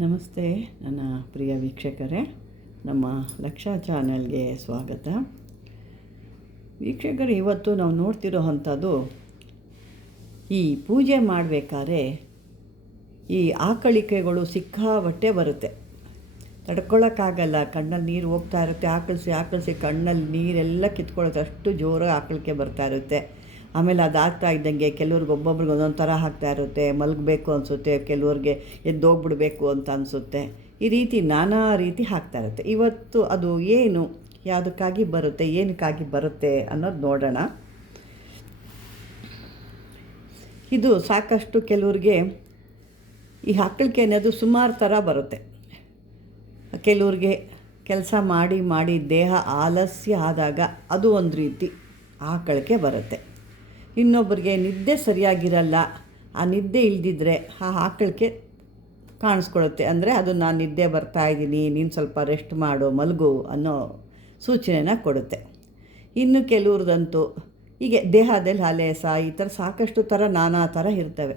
ನಮಸ್ತೆ ನನ್ನ ಪ್ರಿಯ ವೀಕ್ಷಕರೇ, ನಮ್ಮ ಲಕ್ಷ ಚಾನೆಲ್ಗೆ ಸ್ವಾಗತ. ವೀಕ್ಷಕರು, ಇವತ್ತು ನಾವು ನೋಡ್ತಿರೋ ಅಂಥದ್ದು, ಈ ಪೂಜೆ ಮಾಡಬೇಕಾದ್ರೆ ಈ ಆಕಳಿಕೆಗಳು ಸಿಕ್ಕಾಬಟ್ಟೆ ಬರುತ್ತೆ. ತಡ್ಕೊಳ್ಳೋಕ್ಕಾಗಲ್ಲ. ಕಣ್ಣಲ್ಲಿ ನೀರು ಹೋಗ್ತಾ ಇರುತ್ತೆ. ಆಕಳಿಸಿ ಕಣ್ಣಲ್ಲಿ ನೀರೆಲ್ಲ ಕಿತ್ಕೊಳ್ಳುತ್ತೆ. ಅಷ್ಟು ಜೋರಾಗಿ ಆಕಳಿಕೆ ಬರ್ತಾ ಇರುತ್ತೆ. ಆಮೇಲೆ ಅದಾಗ್ತಾ ಇದ್ದಂಗೆ ಕೆಲವ್ರಿಗೆ ಒಬ್ಬೊಬ್ರಿಗೆ ಒಂದೊಂದು ಥರ ಆಗ್ತಾ ಇರುತ್ತೆ. ಮಲಗಬೇಕು ಅನಿಸುತ್ತೆ, ಕೆಲವ್ರಿಗೆ ಎದ್ದೋಗ್ಬಿಡ್ಬೇಕು ಅಂತ ಅನಿಸುತ್ತೆ. ಈ ರೀತಿ ನಾನಾ ರೀತಿ ಆಗ್ತಾ ಇರುತ್ತೆ. ಇವತ್ತು ಅದು ಏನು, ಯಾವುದಕ್ಕಾಗಿ ಬರುತ್ತೆ, ಏನಕ್ಕಾಗಿ ಬರುತ್ತೆ ಅನ್ನೋದು ನೋಡೋಣ. ಇದು ಸಾಕಷ್ಟು ಕೆಲವ್ರಿಗೆ ಈ ಆಕಳಿಕೆ ಅನ್ನೋದು ಸುಮಾರು ಥರ ಬರುತ್ತೆ. ಕೆಲವ್ರಿಗೆ ಕೆಲಸ ಮಾಡಿ ದೇಹ ಆಲಸ್ಯ ಆದಾಗ ಅದು ಒಂದು ರೀತಿ ಆಕಳಿಕೆ ಬರುತ್ತೆ. ಇನ್ನೊಬ್ಬರಿಗೆ ನಿದ್ದೆ ಸರಿಯಾಗಿರಲ್ಲ. ಆ ನಿದ್ದೆ ಇಲ್ದಿದ್ರೆ ಆ ಆಕಳಿಕೆ ಕಾಣಿಸ್ಕೊಳ್ಳುತ್ತೆ. ಅಂದರೆ ಅದು ನಾನು ನಿದ್ದೆ ಬರ್ತಾಯಿದ್ದೀನಿ, ನೀನು ಸ್ವಲ್ಪ ರೆಸ್ಟ್ ಮಾಡು, ಮಲಗು ಅನ್ನೋ ಸೂಚನೆನ ಕೊಡುತ್ತೆ. ಇನ್ನು ಕೆಲವ್ರದಂತೂ ಹೀಗೆ ದೇಹದಲ್ಲಿ ಆಲಸ, ಈ ಥರ ಸಾಕಷ್ಟು ಥರ ನಾನಾ ಥರ ಇರ್ತವೆ.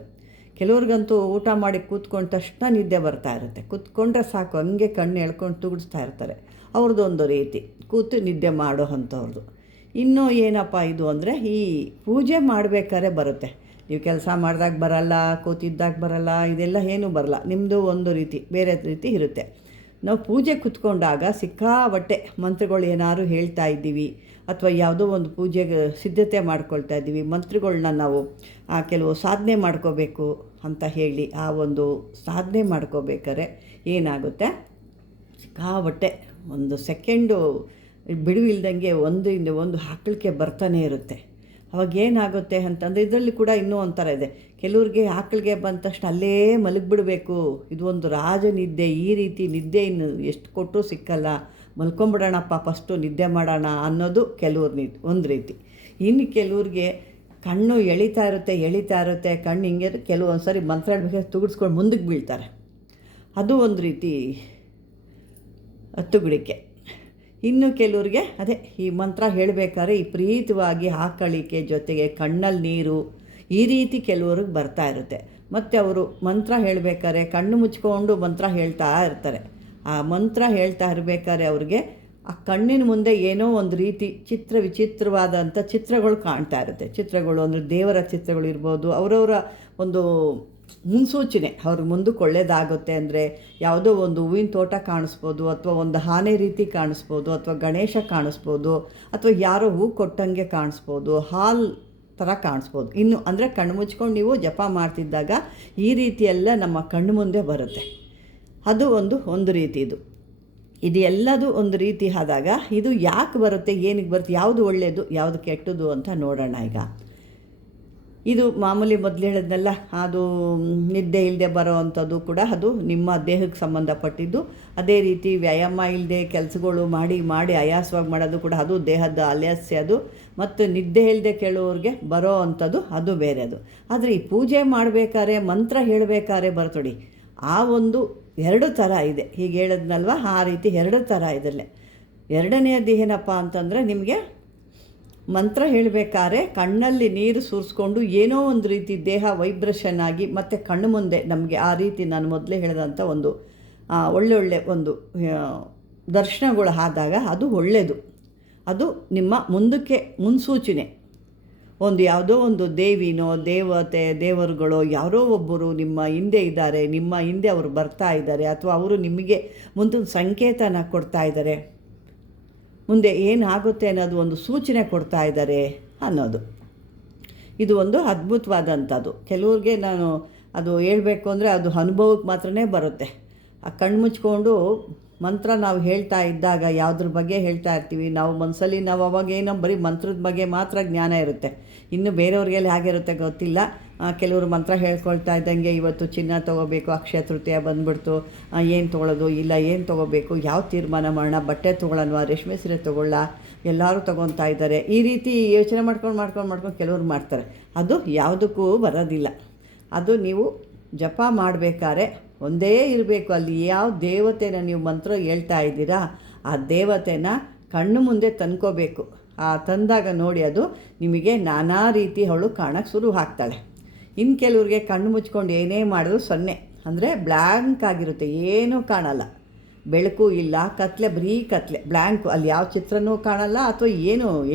ಕೆಲವ್ರಿಗಂತೂ ಊಟ ಮಾಡಿ ಕೂತ್ಕೊಂಡ ತಕ್ಷಣ ನಿದ್ದೆ ಬರ್ತಾ ಇರುತ್ತೆ. ಕೂತ್ಕೊಂಡ್ರೆ ಸಾಕು, ಹಂಗೆ ಕಣ್ಣು ಎಳ್ಕೊಂಡು ತೂಗಿಸ್ತಾ ಇರ್ತಾರೆ. ಅವ್ರದ್ದೊಂದು ರೀತಿ ಕೂತು ನಿದ್ದೆ ಮಾಡೋ ಅಂಥವ್ರದ್ದು. ಇನ್ನೂ ಏನಪ್ಪ ಇದು ಅಂದರೆ, ಈ ಪೂಜೆ ಮಾಡಬೇಕಾದ್ರೆ ಬರುತ್ತೆ. ನೀವು ಕೆಲಸ ಮಾಡಿದಾಗ ಬರಲ್ಲ, ಕೂತಿದ್ದಾಗ ಬರಲ್ಲ, ಇದೆಲ್ಲ ಏನೂ ಬರಲ್ಲ. ನಿಮ್ಮದು ಒಂದು ರೀತಿ ಬೇರೆ ರೀತಿ ಇರುತ್ತೆ. ನಾವು ಪೂಜೆ ಕೂತ್ಕೊಂಡಾಗ ಸಿಕ್ಕಾಬಟ್ಟೆ ಮಂತ್ರಗಳು ಏನಾದ್ರು ಹೇಳ್ತಾ ಇದ್ದೀವಿ, ಅಥವಾ ಯಾವುದೋ ಒಂದು ಪೂಜೆಗೆ ಸಿದ್ಧತೆ ಮಾಡ್ಕೊಳ್ತಾ ಇದ್ದೀವಿ, ಮಂತ್ರಗಳನ್ನ ನಾವು ಕೆಲವು ಸಾಧನೆ ಮಾಡ್ಕೋಬೇಕು ಅಂತ ಹೇಳಿ ಆ ಒಂದು ಸಾಧನೆ ಮಾಡ್ಕೋಬೇಕಾದ್ರೆ ಏನಾಗುತ್ತೆ, ಸಿಕ್ಕಾಬಟ್ಟೆ ಒಂದು ಸೆಕೆಂಡು ಬಿಡುವಿಲ್ದಂಗೆ ಒಂದರಿಂದ ಒಂದು ಆಕಳಿಕೆ ಬರ್ತಾನೆ ಇರುತ್ತೆ. ಅವಾಗ ಏನಾಗುತ್ತೆ ಅಂತಂದರೆ, ಇದರಲ್ಲಿ ಕೂಡ ಇನ್ನೂ ಒಂಥರ ಇದೆ. ಕೆಲವ್ರಿಗೆ ಆಕಳಿಗೆ ಬಂದ ತಕ್ಷಣ ಅಲ್ಲೇ ಮಲಗಿಬಿಡಬೇಕು, ಇದು ಒಂದು ರಾಜನಿದ್ದೆ. ಈ ರೀತಿ ನಿದ್ದೆ ಇನ್ನು ಎಷ್ಟು ಕೊಟ್ಟರೂ ಸಿಕ್ಕಲ್ಲ, ಮಲ್ಕೊಂಬಿಡೋಣಪ್ಪ ಫಸ್ಟು, ನಿದ್ದೆ ಮಾಡೋಣ ಅನ್ನೋದು ಕೆಲವ್ರ ಒಂದು ರೀತಿ. ಇನ್ನು ಕೆಲವ್ರಿಗೆ ಕಣ್ಣು ಎಳಿತಾ ಇರುತ್ತೆ, ಕಣ್ಣು ಹಿಂಗೆ ಕೆಲವೊಂದು ಸರಿ ಮಂತ್ರ ಹೇಳ್ಬೇಕಾದ್ರೆ ತುಗಿಡ್ಸ್ಕೊಂಡು ಮುಂದಕ್ಕೆ ಬೀಳ್ತಾರೆ. ಅದು ಒಂದು ರೀತಿ ತುಗುಡಿಕೆ. ಇನ್ನು ಕೆಲವ್ರಿಗೆ ಅದೇ ಈ ಮಂತ್ರ ಹೇಳಬೇಕಾದ್ರೆ ಈ ಪ್ರೀತವಾಗಿ ಆಕಳಿಕೆ ಜೊತೆಗೆ ಕಣ್ಣಲ್ಲಿ ನೀರು, ಈ ರೀತಿ ಕೆಲವ್ರಿಗೆ ಬರ್ತಾ ಇರುತ್ತೆ. ಮತ್ತು ಅವರು ಮಂತ್ರ ಹೇಳಬೇಕಾದ್ರೆ ಕಣ್ಣು ಮುಚ್ಕೊಂಡು ಮಂತ್ರ ಹೇಳ್ತಾ ಇರ್ತಾರೆ. ಆ ಮಂತ್ರ ಹೇಳ್ತಾ ಇರಬೇಕಾದ್ರೆ ಅವ್ರಿಗೆ ಆ ಕಣ್ಣಿನ ಮುಂದೆ ಏನೋ ಒಂದು ರೀತಿ ವಿಚಿತ್ರವಾದಂಥ ಚಿತ್ರಗಳು ಕಾಣ್ತಾ ಇರುತ್ತೆ. ಚಿತ್ರಗಳು ಅಂದರೆ ದೇವರ ಚಿತ್ರಗಳು ಇರ್ಬೋದು, ಅವರವರ ಒಂದು ಮುನ್ಸೂಚನೆ ಅವ್ರಿಗೆ ಮುಂದಕ್ಕೆ ಒಳ್ಳೆಯದಾಗುತ್ತೆ. ಅಂದರೆ ಯಾವುದೋ ಒಂದು ಹೂವಿನ ತೋಟ ಕಾಣಿಸ್ಬೋದು, ಅಥವಾ ಒಂದು ಆನೆ ರೀತಿ ಕಾಣಿಸ್ಬೋದು, ಅಥವಾ ಗಣೇಶ ಕಾಣಿಸ್ಬೋದು, ಅಥವಾ ಯಾರೋ ಹೂ ಕೊಟ್ಟಂಗೆ ಕಾಣಿಸ್ಬೋದು, ಹಾಲ್ ಥರ ಕಾಣಿಸ್ಬೋದು. ಇನ್ನು ಅಂದರೆ ಕಣ್ಣು ಮುಚ್ಕೊಂಡು ನೀವು ಜಪ ಮಾಡ್ತಿದ್ದಾಗ ಈ ರೀತಿಯೆಲ್ಲ ನಮ್ಮ ಕಣ್ಣು ಮುಂದೆ ಬರುತ್ತೆ. ಅದು ಒಂದು ರೀತಿ. ಇದು ಎಲ್ಲದು ಒಂದು ರೀತಿ ಆದಾಗ ಇದು ಯಾಕೆ ಬರುತ್ತೆ, ಏನಕ್ಕೆ ಬರುತ್ತೆ, ಯಾವುದು ಒಳ್ಳೆಯದು ಯಾವುದು ಕೆಟ್ಟದ್ದು ಅಂತ ನೋಡೋಣ. ಈಗ ಇದು ಮಾಮೂಲಿ ಮೊದಲು ಹೇಳಿದ್ನಲ್ಲ, ಅದು ನಿದ್ದೆ ಇಲ್ಲದೆ ಬರೋ ಅಂಥದ್ದು ಕೂಡ ಅದು ನಿಮ್ಮ ದೇಹಕ್ಕೆ ಸಂಬಂಧಪಟ್ಟಿದ್ದು. ಅದೇ ರೀತಿ ವ್ಯಾಯಾಮ ಇಲ್ಲದೆ ಕೆಲಸಗಳು ಮಾಡಿ ಆಯಾಸವಾಗಿ ಮಾಡೋದು ಕೂಡ ಅದು ದೇಹದ ಆಲಸ್ಯ. ಅದು ಮತ್ತು ನಿದ್ದೆ ಇಲ್ಲದೆ ಕೇಳೋರಿಗೆ ಬರೋ ಅಂಥದ್ದು ಅದು ಬೇರೆದು. ಆದರೆ ಈ ಪೂಜೆ ಮಾಡಬೇಕಾದ್ರೆ ಮಂತ್ರ ಹೇಳಬೇಕಾದ್ರೆ ಬರ್ತೊಡಿ, ಆ ಒಂದು ಎರಡು ಥರ ಇದೆ. ಹೀಗೆ ಹೇಳಿದ್ನಲ್ವ, ಆ ರೀತಿ ಎರಡು ಥರ ಇದಲ್ಲೇ. ಎರಡನೆಯದು ಏನಪ್ಪ ಅಂತಂದರೆ, ನಿಮಗೆ ಮಂತ್ರ ಹೇಳಬೇಕಾದ್ರೆ ಕಣ್ಣಲ್ಲಿ ನೀರು ಸುರಿಸ್ಕೊಂಡು ಏನೋ ಒಂದು ರೀತಿ ದೇಹ ವೈಬ್ರೇಷನ್ ಆಗಿ ಮತ್ತು ಕಣ್ಣು ಮುಂದೆ ನಮಗೆ ಆ ರೀತಿ ನಾನು ಮೊದಲೇ ಹೇಳಿದಂಥ ಒಂದು ಒಳ್ಳೊಳ್ಳೆ ಒಂದು ದರ್ಶನಗಳು ಆದಾಗ ಅದು ಒಳ್ಳೆಯದು. ಅದು ನಿಮ್ಮ ಮುಂದಕ್ಕೆ ಮುನ್ಸೂಚನೆ. ಒಂದು ಯಾವುದೋ ಒಂದು ದೇವಿನೋ ದೇವರುಗಳೋ ಯಾರೋ ಒಬ್ಬರು ನಿಮ್ಮ ಹಿಂದೆ ಇದ್ದಾರೆ, ನಿಮ್ಮ ಹಿಂದೆ ಅವರು ಬರ್ತಾ ಇದ್ದಾರೆ, ಅಥವಾ ಅವರು ನಿಮಗೆ ಮುಂದೊಂದು ಸಂಕೇತನ ಕೊಡ್ತಾ ಇದ್ದಾರೆ, ಮುಂದೆ ಏನಾಗುತ್ತೆ ಅನ್ನೋದು ಒಂದು ಸೂಚನೆ ಕೊಡ್ತಾ ಇದ್ದಾರೆ ಅನ್ನೋದು. ಇದು ಒಂದು ಅದ್ಭುತವಾದಂಥದ್ದು. ಕೆಲವ್ರಿಗೆ ನಾನು ಅದು ಹೇಳಬೇಕು ಅಂದರೆ ಅದು ಅನುಭವಕ್ಕೆ ಮಾತ್ರನೇ ಬರುತ್ತೆ. ಆ ಕಣ್ಣು ಮುಚ್ಕೊಂಡು ಮಂತ್ರ ನಾವು ಹೇಳ್ತಾ ಇದ್ದಾಗ ಯಾವುದ್ರ ಬಗ್ಗೆ ಹೇಳ್ತಾ ಇರ್ತೀವಿ, ನಾವು ಮನಸ್ಸಲ್ಲಿ ನಾವು ಅವಾಗೇನೋ ಬರೀ ಮಂತ್ರದ ಬಗ್ಗೆ ಮಾತ್ರ ಜ್ಞಾನ ಇರುತ್ತೆ. ಇನ್ನು ಬೇರೆಯವ್ರಿಗೆಲ್ಲ ಹೇಗಿರುತ್ತೆ ಗೊತ್ತಿಲ್ಲ. ಕೆಲವರು ಮಂತ್ರ ಹೇಳ್ಕೊಳ್ತಾ ಇದ್ದಂಗೆ ಇವತ್ತು ಚಿನ್ನ ತೊಗೋಬೇಕು, ಅಕ್ಷಯ ತೃತೀಯ ಬಂದುಬಿಡ್ತು, ಏನು ತೊಗೊಳ್ಳೋದು, ಇಲ್ಲ ಏನು ತೊಗೋಬೇಕು, ಯಾವ ತೀರ್ಮಾನ ಮಾಡೋಣ, ಬಟ್ಟೆ ತೊಗೊಳ್ಳೋಣ, ರೇಷ್ಮೆ ಸೀರೆ ತೊಗೊಳ್ಳ, ಎಲ್ಲರೂ ತೊಗೊತಾ ಇದ್ದಾರೆ. ಈ ರೀತಿ ಯೋಚನೆ ಮಾಡ್ಕೊಂಡು ಕೆಲವ್ರು ಮಾಡ್ತಾರೆ. ಅದು ಯಾವುದಕ್ಕೂ ಬರೋದಿಲ್ಲ. ಅದು ನೀವು ಜಪ ಮಾಡಬೇಕಾದ್ರೆ ಒಂದೇ ಇರಬೇಕು. ಅಲ್ಲಿ ಯಾವ ದೇವತೆನ ನೀವು ಮಂತ್ರ ಹೇಳ್ತಾ ಇದ್ದೀರಾ ಆ ದೇವತೆನ ಕಣ್ಣು ಮುಂದೆ ತಂದ್ಕೋಬೇಕು. ತಂದಾಗ ನೋಡಿ ಅದು ನಿಮಗೆ ನಾನಾ ರೀತಿ ಅವಳು ಕಾಣಕ್ಕೆ ಶುರು ಆಗ್ತಾಳೆ. ಇನ್ನು ಕೆಲವ್ರಿಗೆ ಕಣ್ಣು ಮುಚ್ಕೊಂಡು ಏನೇ ಮಾಡಿದ್ರು ಸೊನ್ನೆ, ಅಂದರೆ ಬ್ಲ್ಯಾಂಕ್ ಆಗಿರುತ್ತೆ, ಏನೂ ಕಾಣಲ್ಲ, ಬೆಳಕು ಇಲ್ಲ, ಕತ್ಲೆ, ಬರೀ ಕತ್ಲೆ, ಬ್ಲ್ಯಾಂಕು, ಅಲ್ಲಿ ಯಾವ ಚಿತ್ರನೂ ಕಾಣಲ್ಲ ಅಥವಾ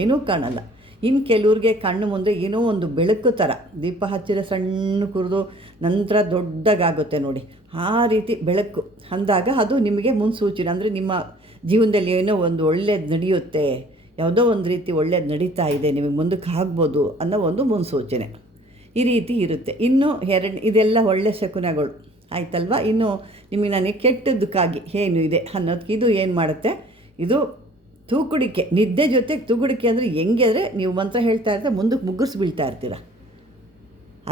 ಏನೂ ಕಾಣಲ್ಲ. ಇನ್ನು ಕೆಲವ್ರಿಗೆ ಕಣ್ಣು ಮುಂದೆ ಏನೋ ಒಂದು ಬೆಳಕು ಥರ, ದೀಪ ಹಚ್ಚಿದ್ರೆ ಸಣ್ಣ ಕುರಿದು ನಂತರ ದೊಡ್ಡಗಾಗುತ್ತೆ ನೋಡಿ, ಆ ರೀತಿ ಬೆಳಕು ಅಂದಾಗ ಅದು ನಿಮಗೆ ಮುನ್ಸೂಚನೆ, ಅಂದರೆ ನಿಮ್ಮ ಜೀವನದಲ್ಲಿ ಏನೋ ಒಂದು ಒಳ್ಳೇದು ನಡೆಯುತ್ತೆ, ಯಾವುದೋ ಒಂದು ರೀತಿ ಒಳ್ಳೇದು ನಡೀತಾ ಇದೆ, ನಿಮಗೆ ಮುಂದಕ್ಕೆ ಆಗ್ಬೋದು ಅನ್ನೋ ಒಂದು ಮುನ್ಸೂಚನೆ ಈ ರೀತಿ ಇರುತ್ತೆ. ಇನ್ನು ಇದೆಲ್ಲ ಒಳ್ಳೆ ಶಕುನಗಳು ಆಯ್ತಲ್ವ. ಇನ್ನು ನಿಮಗೆ ನನಗೆ ಕೆಟ್ಟದ್ದಕ್ಕಾಗಿ ಏನು ಇದೆ ಅನ್ನೋದಕ್ಕೆ ಇದು ಏನು ಮಾಡುತ್ತೆ, ಇದು ತೂಕುಡಿಕೆ, ನಿದ್ದೆ ಜೊತೆಗೆ ತೂಗುಡಿಕೆ. ಅಂದರೆ ಹೆಂಗೆ ಅಂದರೆ ನೀವು ಮಂತ್ರ ಹೇಳ್ತಾ ಇರ್ತಾರೆ, ಮುಂದಕ್ಕೆ ಮುಗ್ಗಿಸಿ ಬೀಳ್ತಾ ಇರ್ತೀರ,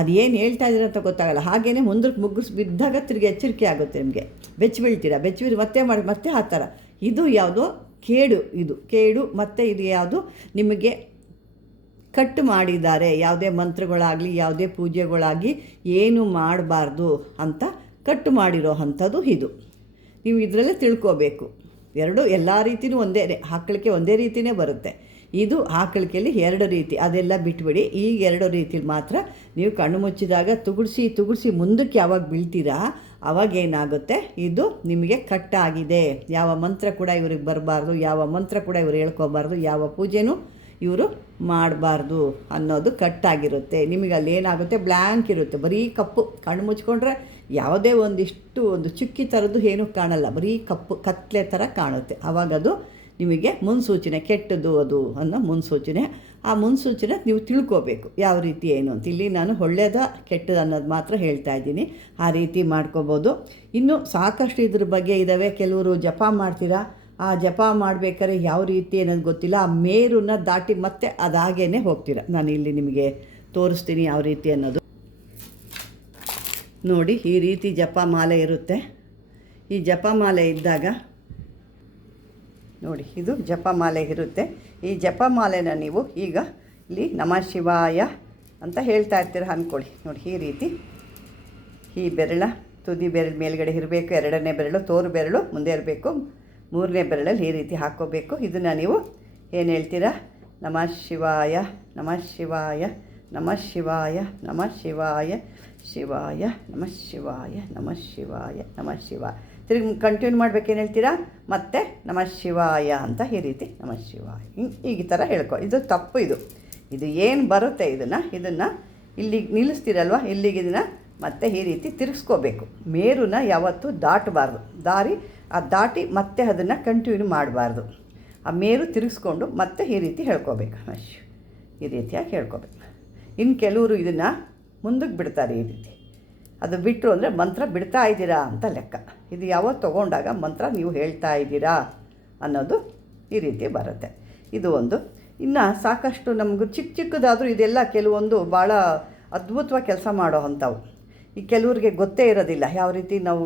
ಅದು ಏನು ಹೇಳ್ತಾ ಇದ್ದೀರ ಅಂತ ಗೊತ್ತಾಗಲ್ಲ, ಹಾಗೆಯೇ ಮುಂದಕ್ಕೆ ಮುಗ್ಗಿಸಿ ಬಿದ್ದಾಗ ತಿರುಗಿ ಎಚ್ಚರಿಕೆ ಆಗುತ್ತೆ ನಿಮಗೆ, ಬೆಚ್ಚಿ ಮತ್ತೆ ಆ ಥರ. ಇದು ಯಾವುದೋ ಕೇಡು, ಇದು ಕೇಡು. ಮತ್ತು ಇದು ಯಾವುದು ನಿಮಗೆ ಕಟ್ಟು ಮಾಡಿದ್ದಾರೆ, ಯಾವುದೇ ಮಂತ್ರಗಳಾಗಲಿ ಯಾವುದೇ ಪೂಜೆಗಳಾಗಿ ಏನು ಮಾಡಬಾರ್ದು ಅಂತ ಕಟ್ಟು ಮಾಡಿರೋ ಅಂಥದ್ದು ಇದು. ನೀವು ಇದರಲ್ಲೇ ತಿಳ್ಕೋಬೇಕು. ಎಲ್ಲ ರೀತಿಯೂ ಹಾಕಲಿಕ್ಕೆ ಒಂದೇ ರೀತಿಯೇ ಬರುತ್ತೆ. ಇದು ಹಾಕಲಿಕೆಯಲ್ಲಿ 2 ರೀತಿ, ಅದೆಲ್ಲ ಬಿಟ್ಬಿಡಿ. ಈ 2 ರೀತಿಲಿ ಮಾತ್ರ ನೀವು ಕಣ್ಣು ಮುಚ್ಚಿದಾಗ ತುಗುಡಿಸಿ ಮುಂದಕ್ಕೆ ಯಾವಾಗ ಬೀಳ್ತೀರಾ ಆವಾಗ ಏನಾಗುತ್ತೆ, ಇದು ನಿಮಗೆ ಕಟ್ಟಾಗಿದೆ. ಯಾವ ಮಂತ್ರ ಕೂಡ ಇವ್ರಿಗೆ ಬರಬಾರ್ದು, ಯಾವ ಮಂತ್ರ ಕೂಡ ಇವರು ಹೇಳ್ಕೊಬಾರ್ದು, ಯಾವ ಪೂಜೆನೂ ಇವರು ಮಾಡಬಾರ್ದು ಅನ್ನೋದು ಕಟ್ಟಾಗಿರುತ್ತೆ. ನಿಮಗೆ ಅಲ್ಲಿ ಏನಾಗುತ್ತೆ, ಬ್ಲ್ಯಾಂಕ್ ಇರುತ್ತೆ, ಬರೀ ಕಪ್ಪು. ಕಣ್ಣು ಮುಚ್ಕೊಂಡ್ರೆ ಯಾವುದೇ ಒಂದು ಚುಕ್ಕಿ ಥರದ್ದು ಏನೂ ಕಾಣಲ್ಲ, ಬರೀ ಕಪ್ಪು ಕತ್ಲೆ ಥರ ಕಾಣುತ್ತೆ. ಆವಾಗದು ನಿಮಗೆ ಮುನ್ಸೂಚನೆ, ಕೆಟ್ಟದ್ದು ಅದು ಅನ್ನೋ ಮುನ್ಸೂಚನೆ. ಆ ಮುನ್ಸೂಚನೆ ನೀವು ತಿಳ್ಕೋಬೇಕು ಯಾವ ರೀತಿ ಏನು ಅಂತ. ಇಲ್ಲಿ ನಾನು ಒಳ್ಳೆಯದ ಕೆಟ್ಟದ್ದು ಅನ್ನೋದು ಮಾತ್ರ ಹೇಳ್ತಾ ಇದ್ದೀನಿ, ಆ ರೀತಿ ಮಾಡ್ಕೋಬೋದು. ಇನ್ನು ಸಾಕಷ್ಟು ಇದ್ರ ಬಗ್ಗೆ ಇದ್ದಾವೆ. ಕೆಲವರು ಜಪ ಮಾಡ್ತೀರಾ, ಆ ಜಪ ಮಾಡಬೇಕಾದ್ರೆ ಯಾವ ರೀತಿ ಅನ್ನೋದು ಗೊತ್ತಿಲ್ಲ, ಆ ಮೇರನ್ನ ದಾಟಿ ಮತ್ತೆ ಅದಾಗೇ ಹೋಗ್ತೀರ. ನಾನು ಇಲ್ಲಿ ನಿಮಗೆ ತೋರಿಸ್ತೀನಿ ಯಾವ ರೀತಿ ಅನ್ನೋದು. ನೋಡಿ, ಈ ರೀತಿ ಜಪಮಾಲೆ ಇರುತ್ತೆ. ಈ ಜಪಮಾಲೆ ಇದ್ದಾಗ ನೋಡಿ, ಇದು ಜಪಮಾಲೆ ಇರುತ್ತೆ. ಈ ಜಪಮಾಲೆನ ನೀವು ಈಗ ಇಲ್ಲಿ ನಮಃ ಶಿವಾಯ ಅಂತ ಹೇಳ್ತಾ ಇರ್ತೀರ ಅಂದ್ಕೊಳ್ಳಿ. ನೋಡಿ, ಈ ರೀತಿ ಈ ತುದಿ ಬೆರಳು ಮೇಲ್ಗಡೆ ಇರಬೇಕು, 2ನೇ ಬೆರಳು ತೋರು ಬೆರಳು ಮುಂದೆ ಇರಬೇಕು, 3ನೇ ಬೆರಳಲ್ಲಿ ಈ ರೀತಿ ಹಾಕ್ಕೋಬೇಕು. ಇದನ್ನು ನೀವು ಏನು ಹೇಳ್ತೀರಾ, ನಮಃ ಶಿವಾಯ ನಮಃ ಶಿವಾಯ ನಮಃ ಶಿವಾಯ ನಮಃ ಶಿವಾಯ ಶಿವಾಯ ನಮಃ ಶಿವಾಯ ನಮಃ ಶಿವಾಯ ನಮಃ ಶಿವಾಯ. ತಿರುಗಿ ಕಂಟಿನ್ಯೂ ಮಾಡ್ಬೇಕೇನು ಹೇಳ್ತೀರಾ, ಮತ್ತೆ ನಮಃ ಶಿವಾಯ ಅಂತ ಈ ರೀತಿ ನಮಃ ಶಿವಾಯ ಈ ಥರ ಹೇಳ್ಕೊ. ಇದು ತಪ್ಪು. ಇದು ಏನು ಬರುತ್ತೆ ಇದನ್ನು ಇಲ್ಲಿಗೆ ನಿಲ್ಲಿಸ್ತೀರಲ್ವ, ಇಲ್ಲಿಗೆ ಇದನ್ನು ಮತ್ತೆ ಈ ರೀತಿ ತಿರುಗಿಸ್ಕೋಬೇಕು. ಮೇರುನ ಯಾವತ್ತೂ ದಾಟಬಾರ್ದು, ದಾಟಿ ಮತ್ತೆ ಅದನ್ನು ಕಂಟಿನ್ಯೂ ಮಾಡಬಾರ್ದು. ಆ ಮೇರು ತಿರುಗಿಸ್ಕೊಂಡು ಮತ್ತೆ ಈ ರೀತಿ ಹೇಳ್ಕೋಬೇಕು, ಈ ರೀತಿಯಾಗಿ ಹೇಳ್ಕೋಬೇಕು. ಇನ್ನು ಕೆಲವರು ಇದನ್ನು ಮುಂದಕ್ಕೆ ಬಿಡ್ತಾರೆ ಈ ರೀತಿ. ಅದು ಬಿಟ್ಟರು ಅಂದರೆ ಮಂತ್ರ ಬಿಡ್ತಾ ಇದ್ದೀರಾ ಅಂತ ಲೆಕ್ಕ. ಇದು ಯಾವತ್ತು ತೊಗೊಂಡಾಗ ಮಂತ್ರ ನೀವು ಹೇಳ್ತಾ ಇದ್ದೀರಾ ಅನ್ನೋದು ಈ ರೀತಿ ಬರುತ್ತೆ. ಇದು ಒಂದು. ಇನ್ನು ಸಾಕಷ್ಟು ನಮಗೂ ಚಿಕ್ಕದಾದರೂ ಇದೆಲ್ಲ ಕೆಲವೊಂದು ಭಾಳ ಅದ್ಭುತವಾಗಿ ಕೆಲಸ ಮಾಡೋ ಅಂಥವು. ಈ ಕೆಲವ್ರಿಗೆ ಗೊತ್ತೇ ಇರೋದಿಲ್ಲ ಯಾವ ರೀತಿ ನಾವು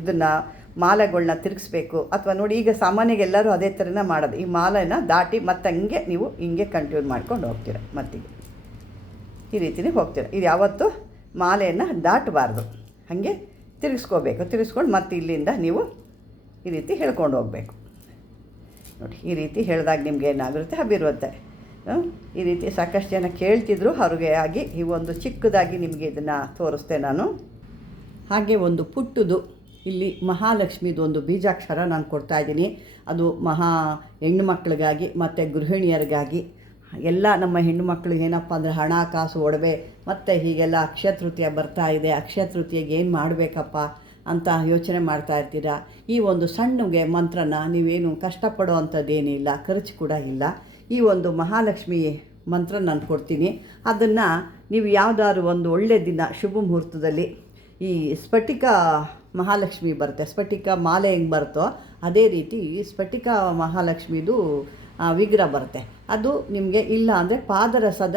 ಇದನ್ನು ಮಾಲೆಗಳನ್ನ ತಿರುಗಿಸ್ಬೇಕು. ಅಥವಾ ನೋಡಿ, ಈಗ ಸಾಮಾನ್ಯವಾಗಿ ಎಲ್ಲರೂ ಅದೇ ಥರನೇ ಮಾಡೋದು. ಈ ಮಾಲೆನ ದಾಟಿ ಮತ್ತೆ ಹಂಗೆ ನೀವು ಹಿಂಗೆ ಕಂಟಿನ್ಯೂ ಮಾಡ್ಕೊಂಡು ಹೋಗ್ತೀರ, ಮತ್ತೀಗ ಈ ರೀತಿಯೇ ಹೋಗ್ತೀರ. ಇದು ಯಾವತ್ತೂ ಮಾಲೆಯನ್ನು ದಾಟಬಾರ್ದು, ಹಾಗೆ ತಿರುಗಿಸ್ಕೋಬೇಕು. ತಿರುಗಿಸ್ಕೊಂಡು ಮತ್ತೆ ಇಲ್ಲಿಂದ ನೀವು ಈ ರೀತಿ ಹೇಳ್ಕೊಂಡು ಹೋಗಬೇಕು. ನೋಡಿ, ಈ ರೀತಿ ಹೇಳಿದಾಗ ನಿಮ್ಗೆ ಏನಾಗಿರುತ್ತೆ, ಹಬ್ಬಿರುತ್ತೆ. ಈ ರೀತಿ ಸಾಕಷ್ಟು ಜನ ಕೇಳ್ತಿದ್ರು, ಅವ್ರಿಗೆ ಆಗಿ ಈ ಒಂದು ಚಿಕ್ಕದಾಗಿ ನಿಮಗೆ ಇದನ್ನು ತೋರಿಸ್ತೆ ನಾನು. ಹಾಗೆ ಒಂದು ಪುಟ್ಟದು ಇಲ್ಲಿ ಮಹಾಲಕ್ಷ್ಮಿದು ಒಂದು ಬೀಜಾಕ್ಷರ ನಾನು ಕೊಡ್ತಾಯಿದ್ದೀನಿ. ಅದು ಹೆಣ್ಣು ಮಕ್ಕಳಿಗಾಗಿ ಮತ್ತು ಗೃಹಿಣಿಯರಿಗಾಗಿ ಎಲ್ಲ ನಮ್ಮ ಹೆಣ್ಣು ಮಕ್ಕಳು ಏನಪ್ಪ ಅಂದರೆ ಹಣ ಕಾಸು ಒಡವೆ ಮತ್ತು ಹೀಗೆಲ್ಲ ಅಕ್ಷಯ ತೃತೀಯ ಬರ್ತಾ ಇದೆ, ಅಕ್ಷಯ ತೃತೀಯಗೆ ಏನು ಮಾಡಬೇಕಪ್ಪ ಅಂತ ಯೋಚನೆ ಮಾಡ್ತಾ ಇರ್ತೀರಾ. ಈ ಒಂದು ಸಣ್ಣಗೆ ಮಂತ್ರನ ನೀವೇನು ಕಷ್ಟಪಡೋ ಅಂಥದ್ದೇನಿಲ್ಲ, ಖರ್ಚು ಕೂಡ ಇಲ್ಲ. ಈ ಒಂದು ಮಹಾಲಕ್ಷ್ಮಿ ಮಂತ್ರ ನಾನು ಕೊಡ್ತೀನಿ. ಅದನ್ನು ನೀವು ಯಾವುದಾದ್ರು ಒಂದು ಒಳ್ಳೆಯ ದಿನ ಶುಭ ಮುಹೂರ್ತದಲ್ಲಿ ಈ ಸ್ಫಟಿಕ ಮಹಾಲಕ್ಷ್ಮಿ ಬರುತ್ತೆ, ಸ್ಫಟಿಕ ಮಾಲೆ ಹೆಂಗೆ ಬರುತ್ತೋ ಅದೇ ರೀತಿ ಸ್ಫಟಿಕ ಮಹಾಲಕ್ಷ್ಮಿದು ವಿಗ್ರಹ ಬರುತ್ತೆ. ಅದು ನಿಮಗೆ ಇಲ್ಲ ಅಂದರೆ ಪಾದರಸದ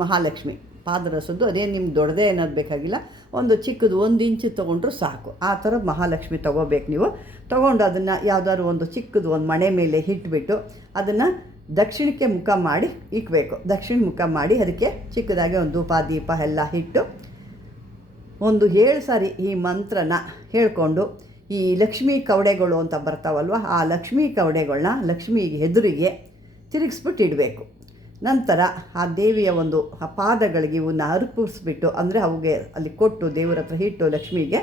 ಮಹಾಲಕ್ಷ್ಮಿ, ಪಾದರಸದ್ದು ಅದೇ ನಿಮ್ಗೆ ದೊಡ್ಡದೇ ಅನ್ನೋದು ಬೇಕಾಗಿಲ್ಲ, ಒಂದು ಚಿಕ್ಕದು 1 ಇಂಚು ತೊಗೊಂಡ್ರೂ ಸಾಕು. ಆ ಥರ ಮಹಾಲಕ್ಷ್ಮಿ ತೊಗೋಬೇಕು. ನೀವು ತೊಗೊಂಡು ಅದನ್ನು ಯಾವುದಾದ್ರು ಒಂದು ಚಿಕ್ಕದು ಒಂದು ಮಣೆ ಮೇಲೆ ಇಟ್ಬಿಟ್ಟು ಅದನ್ನು ದಕ್ಷಿಣಕ್ಕೆ ಮುಖ ಮಾಡಿ ಇಕ್ಕಬೇಕು. ದಕ್ಷಿಣ ಮುಖ ಮಾಡಿ ಅದಕ್ಕೆ ಚಿಕ್ಕದಾಗಿ ಒಂದು ಧೂಪ ದೀಪ ಎಲ್ಲ ಇಟ್ಟು ಒಂದು 7 ಸಾರಿ ಈ ಮಂತ್ರನ ಹೇಳ್ಕೊಂಡು ಈ ಲಕ್ಷ್ಮೀ ಕವಡೆಗಳು ಅಂತ ಬರ್ತಾವಲ್ವ, ಆ ಲಕ್ಷ್ಮೀ ಕವಡೆಗಳನ್ನ ಲಕ್ಷ್ಮೀ ಎದುರಿಗೆ ತಿರುಗಿಸ್ಬಿಟ್ಟು ಇಡಬೇಕು. ನಂತರ ಆ ದೇವಿಯ ಒಂದು ಆ ಪಾದಗಳಿಗೆ ಇವನ್ನ ಅರ್ಪಿಸ್ಬಿಟ್ಟು, ಅಂದರೆ ಅವುಗೆ ಅಲ್ಲಿ ಕೊಟ್ಟು ದೇವರ ಹತ್ರ ಇಟ್ಟು ಲಕ್ಷ್ಮಿಗೆ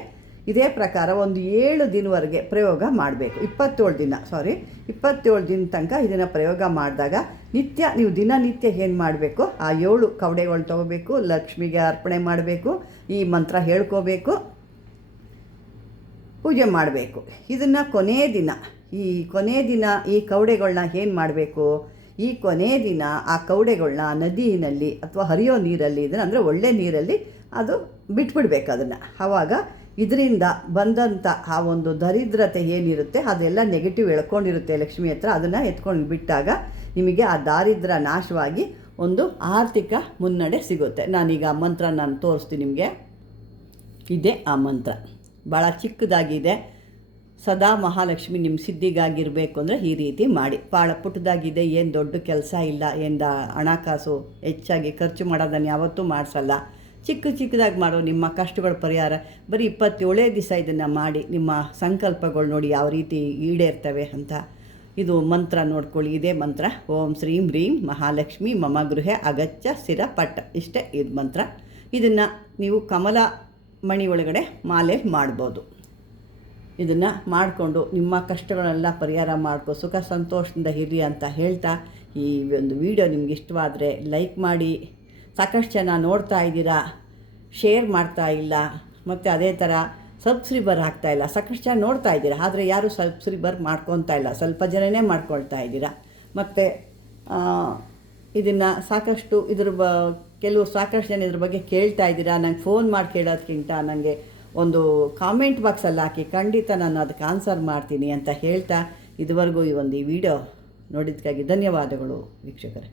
ಇದೇ ಪ್ರಕಾರ ಒಂದು 7 ದಿನವರೆಗೆ ಪ್ರಯೋಗ ಮಾಡಬೇಕು. 27 ದಿನ ತನಕ ಇದನ್ನು ಪ್ರಯೋಗ ಮಾಡಿದಾಗ ನಿತ್ಯ ನೀವು ದಿನನಿತ್ಯ ಏನು ಮಾಡಬೇಕು, ಆ 7 ಕವಡೆಗಳು ತೊಗೋಬೇಕು, ಲಕ್ಷ್ಮಿಗೆ ಅರ್ಪಣೆ ಮಾಡಬೇಕು, ಈ ಮಂತ್ರ ಹೇಳ್ಕೋಬೇಕು, ಪೂಜೆ ಮಾಡಬೇಕು. ಇದನ್ನು ಕೊನೇ ದಿನ ಈ ಕವಡೆಗಳನ್ನ ಏನು ಮಾಡಬೇಕು, ಈ ಕೊನೆ ದಿನ ಆ ಕವಡೆಗಳನ್ನ ನದಿಯಲ್ಲಿ ಅಥವಾ ಹರಿಯೋ ನೀರಲ್ಲಿ, ಇದನ್ನು ಅಂದರೆ ಒಳ್ಳೆ ನೀರಲ್ಲಿ ಅದು ಬಿಟ್ಬಿಡ್ಬೇಕು. ಅದನ್ನು ಆವಾಗ ಇದರಿಂದ ಬಂದಂಥ ಆ ಒಂದು ದರಿದ್ರತೆ ಏನಿರುತ್ತೆ ಅದೆಲ್ಲ ನೆಗೆಟಿವ್ ಎಳ್ಕೊಂಡಿರುತ್ತೆ ಲಕ್ಷ್ಮಿ ಹತ್ರ, ಅದನ್ನು ಎತ್ಕೊಂಡು ಬಿಟ್ಟಾಗ ನಿಮಗೆ ಆ ದಾರಿದ್ರ್ಯ ನಾಶವಾಗಿ ಒಂದು ಆರ್ಥಿಕ ಮುನ್ನಡೆ ಸಿಗುತ್ತೆ. ನಾನೀಗ ಆ ಮಂತ್ರ ತೋರಿಸ್ತೀನಿ ನಿಮಗೆ. ಇದೇ ಆ ಮಂತ್ರ, ಭಾಳ ಚಿಕ್ಕದಾಗಿದೆ. ಸದಾ ಮಹಾಲಕ್ಷ್ಮಿ ನಿಮ್ಮ ಸಿದ್ಧಿಗಾಗಿರಬೇಕು ಅಂದರೆ ಈ ರೀತಿ ಮಾಡಿ. ಭಾಳ ಪುಟ್ಟದಾಗಿದೆ, ಏನು ದೊಡ್ಡ ಕೆಲಸ ಇಲ್ಲ, ಹಣಕಾಸು ಹೆಚ್ಚಾಗಿ ಖರ್ಚು ಮಾಡೋದನ್ನು ಯಾವತ್ತೂ ಮಾಡಿಸಲ್ಲ. ಚಿಕ್ಕದಾಗಿ ಮಾಡೋ ನಿಮ್ಮ ಕಷ್ಟಗಳ ಪರಿಹಾರ. ಬರೀ 27 ದಿವಸ ಇದನ್ನು ಮಾಡಿ ನಿಮ್ಮ ಸಂಕಲ್ಪಗಳು ನೋಡಿ ಯಾವ ರೀತಿ ಈಡೇರ್ತವೆ ಅಂತ. ಇದು ಮಂತ್ರ ನೋಡ್ಕೊಳ್ಳಿ, ಇದೇ ಮಂತ್ರ. ಓಂ ಶ್ರೀಂ ಹ್ರೀಂ ಮಹಾಲಕ್ಷ್ಮಿ ಮಮ ಗೃಹೆ ಅಗಚ್ಚ ಸ್ಥಿರ ಪಟ್ಟ. ಇಷ್ಟೇ ಇದು ಮಂತ್ರ. ಇದನ್ನು ನೀವು ಕಮಲ ಮಣಿ ಒಳಗಡೆ ಮಾಲೆ ಮಾಡ್ಬೋದು. ಇದನ್ನು ಮಾಡಿಕೊಂಡು ನಿಮ್ಮ ಕಷ್ಟಗಳೆಲ್ಲ ಪರಿಹಾರ ಮಾಡ್ಕೊ ಸುಖ ಸಂತೋಷದಿಂದ ಇರಲಿ ಅಂತ ಹೇಳ್ತಾ, ಈ ಒಂದು ವಿಡಿಯೋ ನಿಮ್ಗೆ ಇಷ್ಟವಾದರೆ ಲೈಕ್ ಮಾಡಿ. ಸಾಕಷ್ಟು ಜನ ನೋಡ್ತಾ ಇದ್ದೀರಾ, ಶೇರ್ ಮಾಡ್ತಾ ಇಲ್ಲ, ಮತ್ತು ಅದೇ ಥರ ಸಬ್ಸ್ಕ್ರೈಬರ್ ಆಗ್ತಾಯಿಲ್ಲ. ಸಾಕಷ್ಟು ಜನ ನೋಡ್ತಾ ಇದ್ದೀರಾ, ಆದರೆ ಯಾರೂ ಸಬ್ಸ್ಕ್ರೈಬರ್ ಮಾಡ್ಕೊತಾ ಇಲ್ಲ, ಸ್ವಲ್ಪ ಜನನೇ ಮಾಡ್ಕೊಳ್ತಾ ಇದ್ದೀರಾ. ಮತ್ತು ಇದನ್ನು ಸಾಕಷ್ಟು ಸಾಕಷ್ಟು ಜನ ಇದ್ರ ಬಗ್ಗೆ ಕೇಳ್ತಾ ಇದ್ದೀರಾ. ನಂಗೆ ಫೋನ್ ಮಾಡಿ ಕೇಳೋದಕ್ಕಿಂತ ನನಗೆ ಒಂದು ಕಾಮೆಂಟ್ ಬಾಕ್ಸಲ್ಲಿ ಹಾಕಿ, ಖಂಡಿತ ನಾನು ಅದಕ್ಕೆ ಆನ್ಸರ್ ಮಾಡ್ತೀನಿ ಅಂತ ಹೇಳ್ತಾ, ಇದುವರೆಗೂ ಈ ವಿಡಿಯೋ ನೋಡಿದ್ದಕ್ಕಾಗಿ ಧನ್ಯವಾದಗಳು ವೀಕ್ಷಕರೇ.